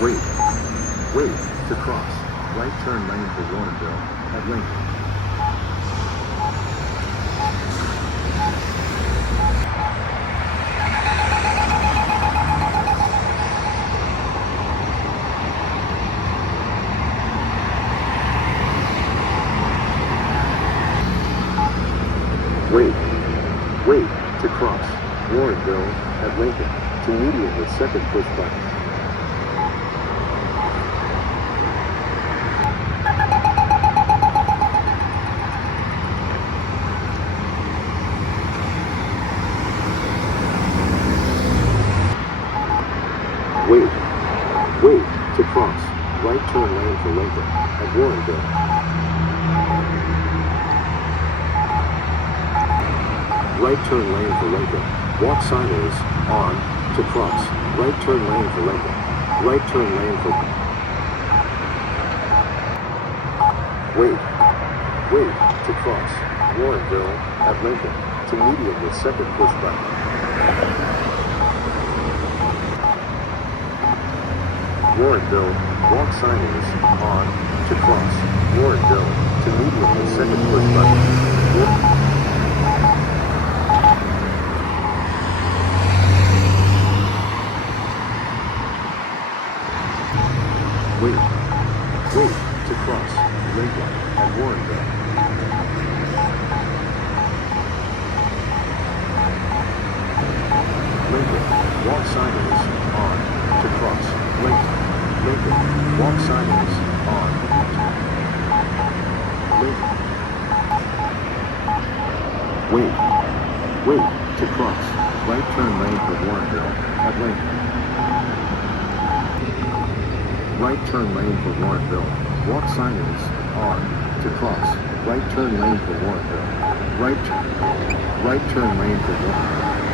Wait. Wait to cross. Right turn lane for Warrenville at Lincoln. Wait. Wait to cross. Warrenville at Lincoln. To medium with second push button. Wait. Wait to cross. Right turn lane for Lincoln at Warrenville. Right turn lane for Lincoln. Walk sideways, on, to cross. Right turn lane for Lincoln. Right turn lane for... Wait. Wait to cross. Warrenville at Lincoln. To medium with second push button. Warrenville, walk sideways, on, to cross. Warrenville, to medium with second push button. Wait. Wait to cross. Lincoln at Warrenville. Lincoln, walk sideways, on, to cross. Lincoln. Lincoln, walk sideways, on. Lincoln. Wait. Wait to cross. Right turn lane for Warrenville at Lincoln. Right turn lane for Warrenville. Walk sideways, on, to cross. Right turn lane for Warrenville. Right turn lane for Warrenville.